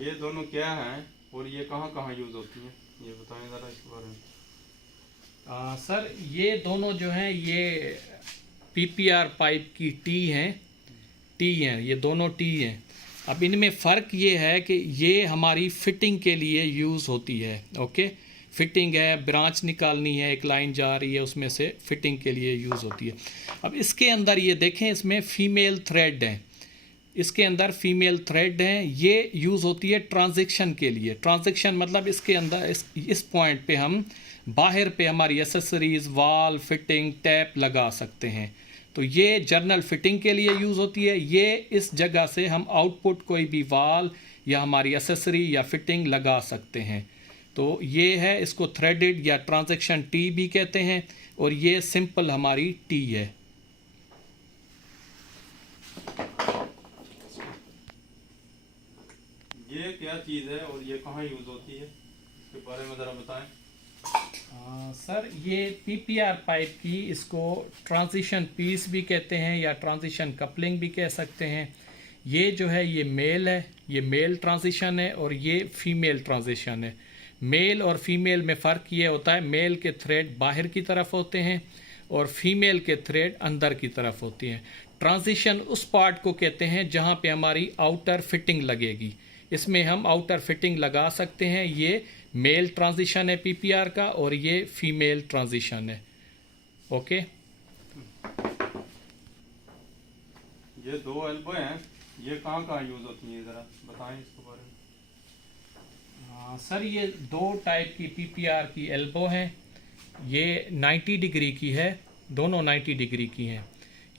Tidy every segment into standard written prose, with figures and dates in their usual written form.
ये दोनों क्या हैं और ये कहाँ कहाँ यूज़ होती हैं, ये बताएं ज़रा इसके बारे में। सर ये दोनों जो हैं ये पीपीआर पाइप की टी हैं, ये दोनों टी हैं। अब इनमें फ़र्क ये है कि ये हमारी फिटिंग के लिए यूज़ होती है। ओके, फिटिंग है, ब्रांच निकालनी है, एक लाइन जा रही है, उसमें से फिटिंग के लिए यूज़ होती है। अब इसके अंदर ये देखें, इसमें फ़ीमेल थ्रेड हैं, इसके अंदर फीमेल थ्रेड हैं। ये यूज़ होती है ट्रांजैक्शन के लिए। ट्रांजैक्शन मतलब इसके अंदर इस पॉइंट पे हम बाहर पे हमारी एसेसरीज़, वाल, फिटिंग, टैप लगा सकते हैं। तो ये जर्नल फिटिंग के लिए यूज़ होती है। ये इस जगह से हम आउटपुट कोई भी वाल या हमारी एसेसरी या फिटिंग लगा सकते हैं। तो ये है, इसको थ्रेडेड या ट्रांजैक्शन टी भी कहते हैं, और ये सिंपल हमारी टी है। ये क्या चीज़ है और ये कहाँ यूज़ होती है, इसके बारे में ज़रा बताएं। सर ये पीपीआर पाइप की, इसको ट्रांजिशन पीस भी कहते हैं या ट्रांजिशन कपलिंग भी कह सकते हैं। ये जो है ये मेल है, ये मेल ट्रांजिशन है, और ये फीमेल ट्रांजिशन है। मेल और फीमेल में फ़र्क ये होता है, मेल के थ्रेड बाहर की तरफ होते हैं और फीमेल के थ्रेड अंदर की तरफ होती हैं। ट्रांजिशन उस पार्ट को कहते हैं जहाँ पे हमारी आउटर फिटिंग लगेगी। इसमें हम आउटर फिटिंग लगा सकते हैं। ये मेल ट्रांजिशन है पीपीआर का, और ये फीमेल ट्रांजिशन है। ओके, ये दो एल्बो हैं, ये कहाँ कहाँ यूज़ होती हैं, ज़रा बताएं इसके बारे में। सर ये दो टाइप की पीपीआर की एल्बो हैं। ये 90 डिग्री की है, दोनों 90 डिग्री की हैं।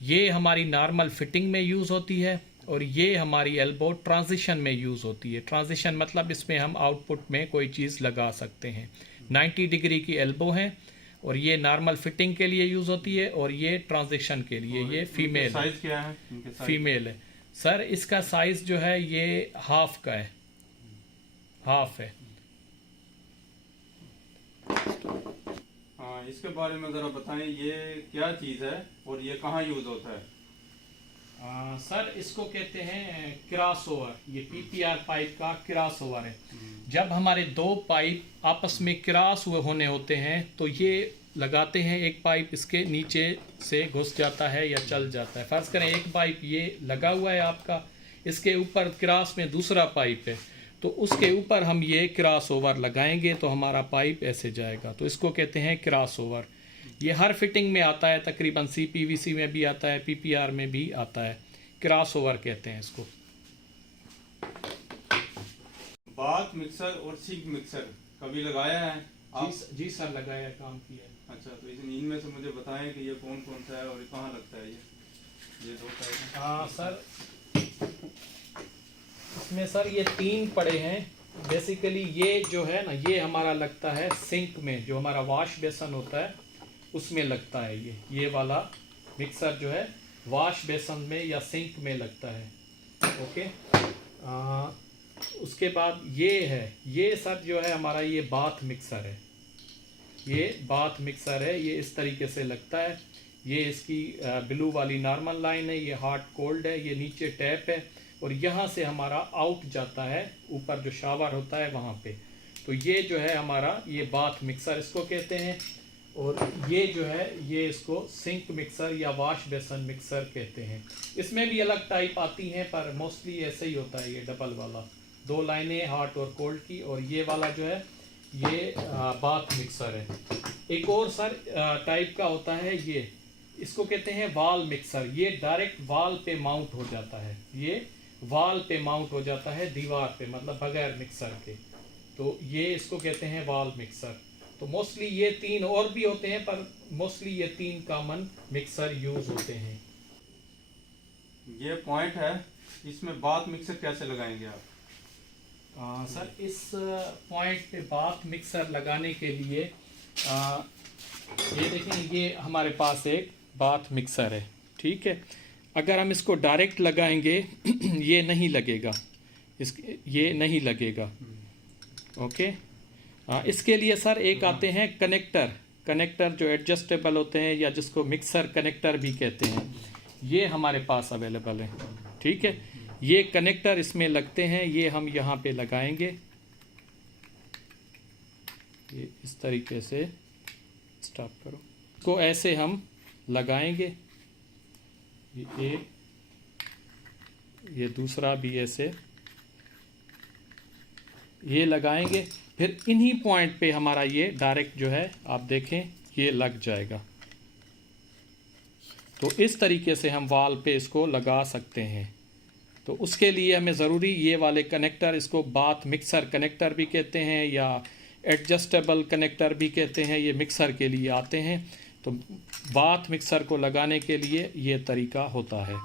ये हमारी नॉर्मल फिटिंग में यूज़ होती है, और ये हमारी एल्बो ट्रांजिशन में यूज़ होती है। ट्रांजिशन मतलब इसमें हम आउटपुट में कोई चीज़ लगा सकते हैं। 90 डिग्री की एल्बो है, और ये नॉर्मल फिटिंग के लिए यूज़ होती है, और ये ट्रांजिशन के लिए। ये फीमेल साइज़ क्या है इनके? फीमेल है सर। इसका साइज़ जो है ये हाफ का है, हाफ है। हाँ, इसके बारे में ज़रा बताएं, ये क्या चीज़ है और ये कहाँ यूज़ होता है। सर इसको कहते हैं क्रॉस ओवर। ये पीपीआर पाइप का क्रॉस ओवर है। जब हमारे दो पाइप आपस में क्रॉस हुए होने होते हैं तो ये लगाते हैं, एक पाइप इसके नीचे से घुस जाता है या चल जाता है। फर्ज करें एक पाइप ये लगा हुआ है आपका, इसके ऊपर क्रॉस में दूसरा पाइप है, तो उसके ऊपर हम ये क्रॉस ओवर लगाएंगे तो हमारा पाइप ऐसे जाएगा। तो इसको कहते हैं क्रॉस ओवर। ये हर फिटिंग में आता है, तकरीबन सीपीवीसी में भी आता है, पीपीआर में भी आता है। क्रॉस ओवर कहते हैं इसको। बाथ मिक्सर और सिंक मिक्सर कभी लगाया है आप? जी सर, लगाया, काम किया। अच्छा, तो इनमें से मुझे बताएं कि ये कौन कौन सा है और ये कहाँ लगता है। ये दो टाइप है। हाँ सर, इसमें सर ये तीन पड़े हैं। बेसिकली ये जो है ना, ये हमारा लगता है सिंक में, जो हमारा वॉश बेसन होता है उसमें लगता है। ये वाला मिक्सर जो है वॉश बेसन में या सिंक में लगता है। ओके, उसके बाद ये है, ये सर जो है हमारा ये बाथ मिक्सर है। ये बाथ मिक्सर है, ये इस तरीके से लगता है। ये इसकी ब्लू वाली नॉर्मल लाइन है, ये हॉट कोल्ड है, ये नीचे टैप है, और यहाँ से हमारा आउट जाता है, ऊपर जो शावर होता है वहाँ पे। तो ये जो है हमारा ये बाथ मिक्सर इसको कहते हैं, और ये जो है ये इसको सिंक मिक्सर या वॉश बेसन मिक्सर कहते हैं। इसमें भी अलग टाइप आती हैं, पर मोस्टली ऐसे ही होता है। ये डबल वाला, दो लाइनें हॉट और कोल्ड की, और ये वाला जो है ये बाथ मिक्सर है। एक और सर टाइप का होता है, ये इसको कहते हैं वाल मिक्सर। ये डायरेक्ट वाल पे माउंट हो जाता है, ये वाल पे माउंट हो जाता है, दीवार पे, मतलब बगैर मिक्सर के। तो ये इसको कहते हैं वाल मिक्सर। तो मोस्टली ये तीन और भी होते हैं, पर मोस्टली ये तीन कॉमन मिक्सर यूज होते हैं। ये पॉइंट है, इसमें बाथ मिक्सर कैसे लगाएंगे आप? सर इस पॉइंट पे बाथ मिक्सर लगाने के लिए ये देखें, ये हमारे पास एक बाथ मिक्सर है, ठीक है। अगर हम इसको डायरेक्ट लगाएंगे ये नहीं लगेगा, ये नहीं लगेगा। ओके, इसके लिए सर एक आते हैं कनेक्टर जो एडजस्टेबल होते हैं, या जिसको मिक्सर कनेक्टर भी कहते हैं। ये हमारे पास अवेलेबल है, ठीक है। ये कनेक्टर इसमें लगते हैं, ये हम यहाँ पे लगाएंगे, ये इस तरीके से, स्टॉप करो, इसको ऐसे हम लगाएंगे, ये एक, ये दूसरा भी ऐसे ये लगाएंगे। फिर इन्हीं पॉइंट पे हमारा ये डायरेक्ट जो है आप देखें ये लग जाएगा। तो इस तरीके से हम वाल पे इसको लगा सकते हैं। तो उसके लिए हमें ज़रूरी ये वाले कनेक्टर, इसको बाथ मिक्सर कनेक्टर भी कहते हैं या एडजस्टेबल कनेक्टर भी कहते हैं, ये मिक्सर के लिए आते हैं। तो बाथ मिक्सर को लगाने के लिए ये तरीका होता है।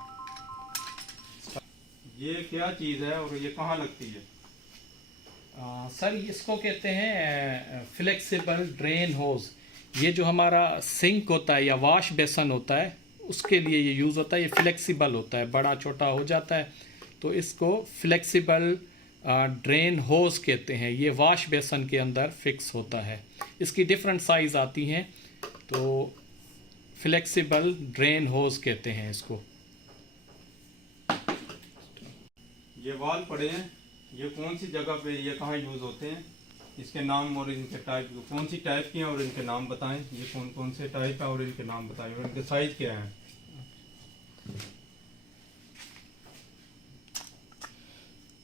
ये क्या चीज़ है और ये कहाँ लगती है? सर इसको कहते हैं फ्लेक्सिबल ड्रेन होज। ये जो हमारा सिंक होता है या वॉश बेसन होता है उसके लिए ये यूज़ होता है। ये फ्लेक्सिबल होता है, बड़ा छोटा हो जाता है, तो इसको फ्लेक्सिबल ड्रेन होज कहते हैं। ये वॉश बेसन के अंदर फिक्स होता है। इसकी डिफरेंट साइज़ आती हैं, तो फ्लेक्सिबल ड्रेन होज कहते हैं इसको। ये वाल पड़े हैं, ये कौन सी जगह पे, ये कहाँ यूज़ होते हैं, इसके नाम और इनके टाइप, कौन सी टाइप की हैं और इनके नाम बताएं। ये कौन कौन से टाइप है और इनके नाम बताएं और इनके साइज क्या हैं।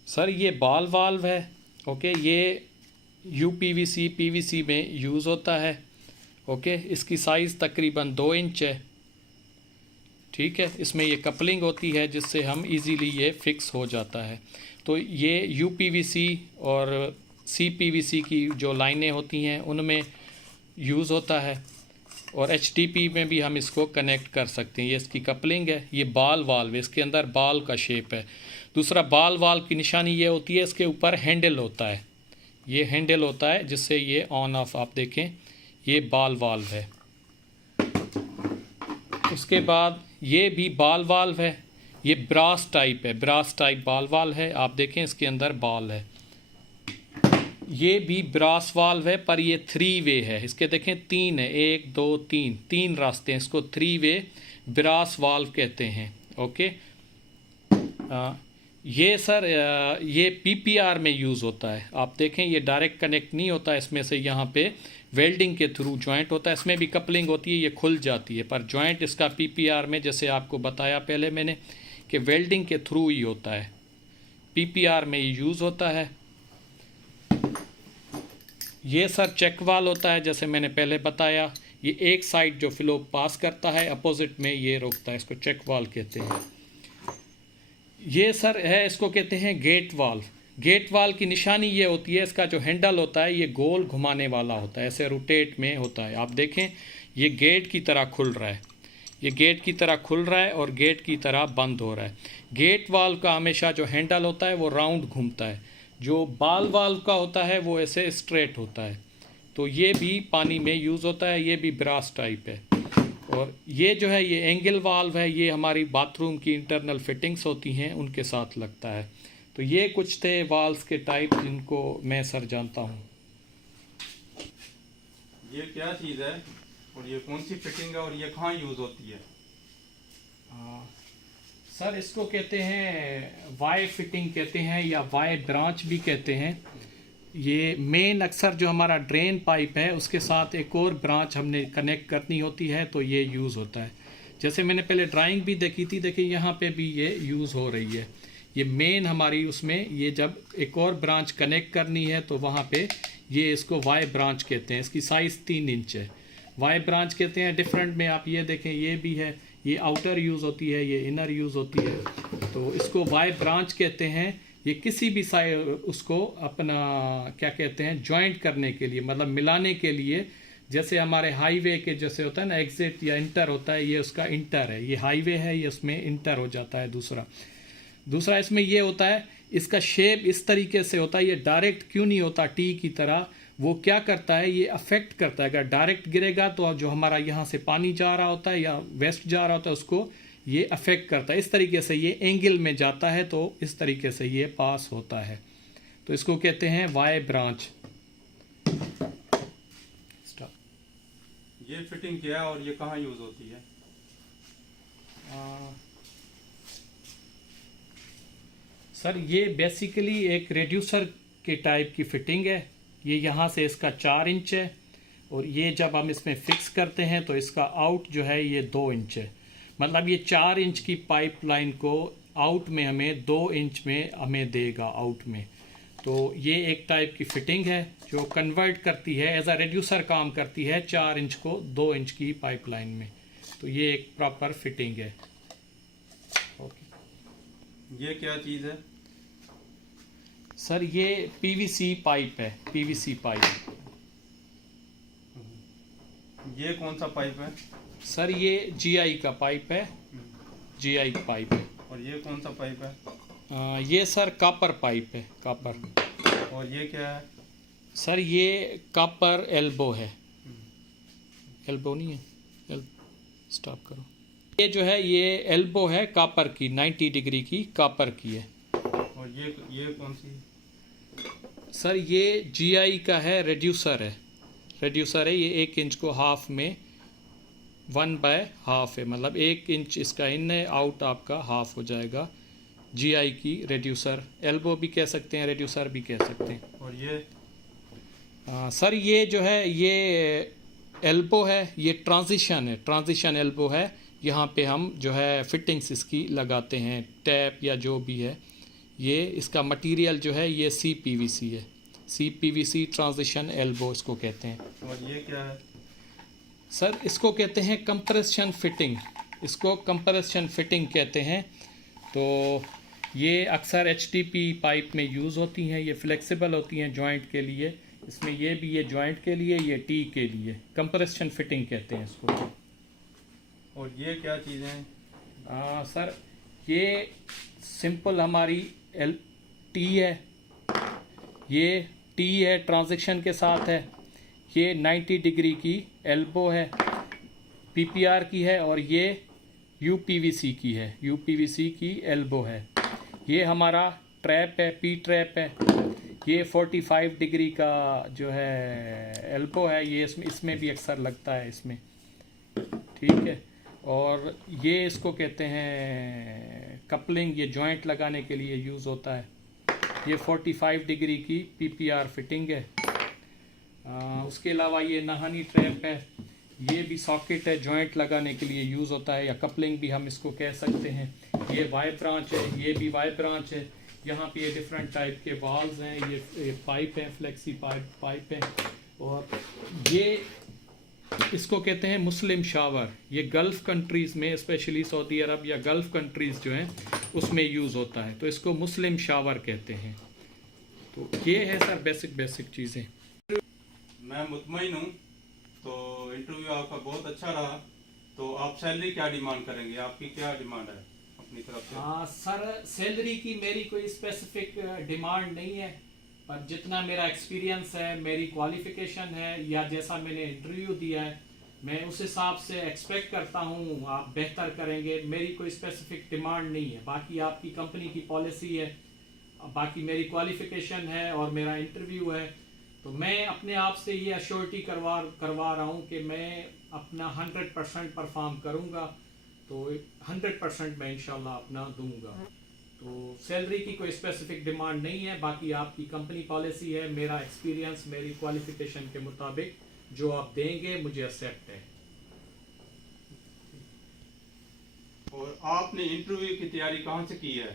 सर ये बॉल वाल्व है, ओके, ये यूपीवीसी पीवीसी में यूज़ होता है, ओके। इसकी साइज़ तकरीबन 2 इंच है, ठीक है। इसमें ये कपलिंग होती है जिससे हम इजीली ये फिक्स हो जाता है। तो ये यूपीवीसी और सीपीवीसी की जो लाइनें होती हैं उनमें यूज़ होता है, और एचडीपी में भी हम इसको कनेक्ट कर सकते हैं। ये इसकी कपलिंग है। ये बॉल वाल्व, इसके अंदर बॉल का शेप है। दूसरा बॉल वाल्व की निशानी ये होती है, इसके ऊपर हैंडल होता है, ये हैंडल होता है जिससे ये ऑन ऑफ, आप देखें ये बॉल वाल्व है। उसके बाद ये भी बॉल वाल्व है, ये ब्रास टाइप है, ब्रास टाइप बॉल वाल्व है। आप देखें इसके अंदर बॉल है। ये भी ब्रास वाल्व है, पर ये 3 वे है। इसके देखें 3 है, 1 2 3, 3 रास्ते हैं। इसको 3 वे ब्रास वाल्व कहते हैं, ओके। ये सर ये पीपीआर में यूज़ होता है। आप देखें ये डायरेक्ट कनेक्ट नहीं होता है, इसमें से यहाँ पे वेल्डिंग के थ्रू जॉइंट होता है। इसमें भी कपलिंग होती है, ये खुल जाती है, पर जॉइंट इसका पीपीआर में, जैसे आपको बताया पहले मैंने, कि वेल्डिंग के थ्रू ही होता है, पीपीआर में यूज़ होता है। ये सर चेक वाल होता है, जैसे मैंने पहले बताया। ये एक साइड जो फ्लो पास करता है, अपोजिट में ये रोकता है, इसको चेक वाल कहते हैं। ये सर है, इसको कहते हैं गेट वाल। गेट वाल की निशानी ये होती है, इसका जो हैंडल होता है ये गोल घुमाने वाला होता है, ऐसे रोटेट में होता है। आप देखें ये गेट की तरह खुल रहा है, ये गेट की तरह खुल रहा है और गेट की तरह बंद हो रहा है। गेट वाल्व का हमेशा जो हैंडल होता है वो राउंड घूमता है, जो बॉल वाल्व का होता है वो ऐसे स्ट्रेट होता है। तो ये भी पानी में यूज़ होता है, ये भी ब्रास टाइप है। और ये जो है ये एंगल वाल्व है, ये हमारी बाथरूम की इंटरनल फिटिंग्स होती हैं उनके साथ लगता है। तो ये कुछ थे वाल्व्स के टाइप जिनको मैं सर जानता हूँ। ये क्या चीज़ है और ये कौन सी फिटिंग है और ये कहाँ यूज़ होती है? सर इसको कहते हैं वाई फिटिंग कहते हैं या वाई ब्रांच भी कहते हैं। ये मेन अक्सर जो हमारा ड्रेन पाइप है उसके साथ एक और ब्रांच हमने कनेक्ट करनी होती है, तो ये यूज़ होता है। जैसे मैंने पहले ड्राइंग भी देखी थी, देखिए यहाँ पे भी ये यूज़ हो रही है। ये मेन हमारी उसमें, ये जब एक और ब्रांच कनेक्ट करनी है तो वहाँ पे ये इसको वाई ब्रांच कहते हैं। इसकी साइज़ 3 इंच है, वाई ब्रांच कहते हैं। डिफरेंट में आप ये देखें, ये भी है, ये आउटर यूज़ होती है, ये इनर यूज़ होती है, तो इसको वाई ब्रांच कहते हैं। ये किसी भी साइड उसको अपना क्या कहते हैं जॉइंट करने के लिए, मतलब मिलाने के लिए, जैसे हमारे हाईवे के जैसे होता है ना एग्जिट या इंटर होता है, ये उसका इंटर है, ये हाईवे है, ये उसमें इंटर हो जाता है। दूसरा इसमें ये होता है, इसका शेप इस तरीके से होता है, ये डायरेक्ट क्यों नहीं होता टी की तरह। वो क्या करता है, ये अफेक्ट करता है। अगर डायरेक्ट गिरेगा तो जो हमारा यहाँ से पानी जा रहा होता है या वेस्ट जा रहा होता है उसको ये अफेक्ट करता है। इस तरीके से ये एंगल में जाता है, तो इस तरीके से ये पास होता है, तो इसको कहते हैं वाई ब्रांच। ये फिटिंग क्या है और ये कहाँ यूज़ होती है? सर ये बेसिकली एक रेड्यूसर के टाइप की फिटिंग है। ये यहाँ से इसका 4 इंच है और ये जब हम इसमें फिक्स करते हैं तो इसका आउट जो है ये 2 इंच है। मतलब ये 4 इंच की पाइपलाइन को आउट में हमें 2 इंच में हमें देगा आउट में। तो ये एक टाइप की फिटिंग है जो कन्वर्ट करती है, एज अ रेड्यूसर काम करती है 4 इंच को 2 इंच की पाइपलाइन में। तो ये एक प्रॉपर फिटिंग है। ओके, ये क्या चीज़ है? सर ये पीवीसी पाइप है, पीवीसी पाइप। ये कौन सा पाइप है? सर ये जीआई का पाइप है, जीआई पाइप है। और ये कौन सा पाइप है? ये सर कॉपर पाइप है, कॉपर। और ये क्या है? सर ये कॉपर एल्बो है। एल्बो नहीं है, स्टॉप करो। ये जो है ये एल्बो है कॉपर की, 90 डिग्री की कॉपर की है। और ये कौन सी? सर ये जीआई का है, रेड्यूसर है, रेड्यूसर है। ये 1 इंच को हाफ में 1/2 है, मतलब 1 इंच इसका इन है, आउट आपका हाफ हो जाएगा। जीआई की रेड्यूसर, एल्बो भी कह सकते हैं, रेड्यूसर भी कह सकते हैं। और ये? सर ये जो है ये एल्बो है, ये ट्रांजिशन है, ट्रांजिशन एल्बो है। यहाँ पे हम जो है फिटिंग्स इसकी लगाते हैं, टैप या जो भी है। ये इसका मटेरियल जो है ये CPVC है, CPVC ट्रांजिशन एल्बो इसको कहते हैं। और ये क्या है? सर इसको कहते हैं कंप्रेशन फिटिंग, इसको कंप्रेशन फिटिंग कहते हैं। तो ये अक्सर HDP पाइप में यूज़ होती हैं, ये फ्लेक्सिबल होती हैं जॉइंट के लिए। इसमें ये भी ये जॉइंट के लिए, ये टी के लिए, कंप्रेशन फिटिंग कहते हैं इसको। और ये क्या चीज़ें हैं? सर ये सिंपल हमारी टी है, ये टी है, ट्रांजिशन के साथ है। ये 90 डिग्री की एल्बो है, PPR की है। और ये UPVC की है, UPVC की एल्बो है। ये हमारा ट्रैप है, P ट्रैप है। ये 45 डिग्री का जो है एल्बो है, ये इसमें भी अक्सर लगता है इसमें, ठीक है। और ये इसको कहते हैं कपलिंग, ये जॉइंट लगाने के लिए यूज़ होता है। ये 45 डिग्री की PPR फिटिंग है। उसके अलावा ये नहानी ट्रैप है, ये भी सॉकेट है, जॉइंट लगाने के लिए यूज़ होता है, या कपलिंग भी हम इसको कह सकते हैं। ये वाई ब्रांच है, ये भी वाई ब्रांच है। यहाँ पे ये डिफरेंट टाइप के वाल्स हैं, ये पाइप है, फ्लेक्सी पाइप है। और ये इसको कहते हैं मुस्लिम शावर। ये गल्फ़ कंट्रीज़ में, स्पेशली सऊदी अरब या गल्फ़ कंट्रीज़ जो हैं उसमें यूज़ होता है, तो इसको मुस्लिम शावर कहते हैं। तो ये है सर बेसिक चीज़ें। मैं मुतमईन हूँ, तो इंटरव्यू आपका बहुत अच्छा रहा। तो आप सैलरी क्या डिमांड करेंगे? आपकी क्या डिमांड है अपनी तरफ से? सर सैलरी की मेरी कोई स्पेसिफिक डिमांड नहीं है, पर जितना मेरा एक्सपीरियंस है, मेरी क्वालिफिकेशन है, या जैसा मैंने इंटरव्यू दिया है, मैं उस हिसाब से एक्सपेक्ट करता हूँ आप बेहतर करेंगे। मेरी कोई स्पेसिफिक डिमांड नहीं है। बाकी आपकी कंपनी की पॉलिसी है, बाकी मेरी क्वालिफिकेशन है और मेरा इंटरव्यू है। तो मैं अपने आप से ये अश्योरिटी करवा रहा हूँ कि मैं अपना 100% परफॉर्म करूँगा। तो 100% मैं इंशाल्लाह अपना दूंगा। तो सैलरी की कोई स्पेसिफिक डिमांड नहीं है, बाकी आपकी कंपनी पॉलिसी है। मेरा एक्सपीरियंस मेरी क्वालिफिकेशन के मुताबिक जो आप देंगे मुझे एक्सेप्ट है। और आपने इंटरव्यू की तैयारी कहाँ से की है?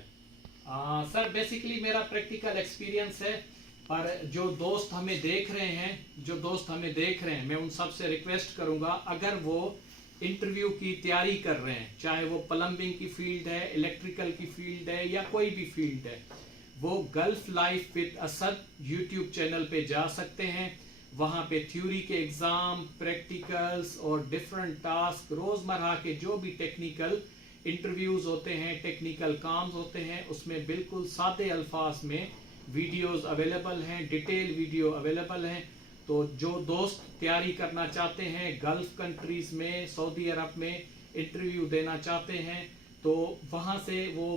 सर बेसिकली मेरा प्रैक्टिकल एक्सपीरियंस है, पर जो दोस्त हमें देख रहे हैं, मैं उन सब से रिक्वेस्ट करूंगा, अगर वो इंटरव्यू की तैयारी कर रहे हैं, चाहे वो प्लम्बिंग की फील्ड है, इलेक्ट्रिकल की फील्ड है, या कोई भी फील्ड है, वो gulf life with Asad YouTube channel पे जा सकते हैं। वहाँ पे थ्योरी के एग्ज़ाम, प्रैक्टिकल्स और डिफरेंट टास्क, रोज़मर्रा के जो भी टेक्निकल इंटरव्यूज़ होते हैं, टेक्निकल काम्स होते हैं, उसमें बिल्कुल सादे अल्फाज में वीडियोस अवेलेबल हैं, डिटेल वीडियो अवेलेबल हैं। तो जो दोस्त तैयारी करना चाहते हैं, गल्फ कंट्रीज़ में, सऊदी अरब में इंटरव्यू देना चाहते हैं, तो वहाँ से वो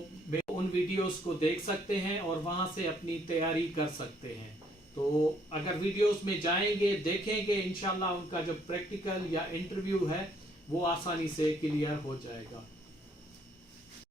उन वीडियोस को देख सकते हैं और वहाँ से अपनी तैयारी कर सकते हैं। तो अगर वीडियोस में जाएंगे, देखेंगे, इंशाल्लाह उनका जो प्रैक्टिकल या इंटरव्यू है वो आसानी से क्लियर हो जाएगा।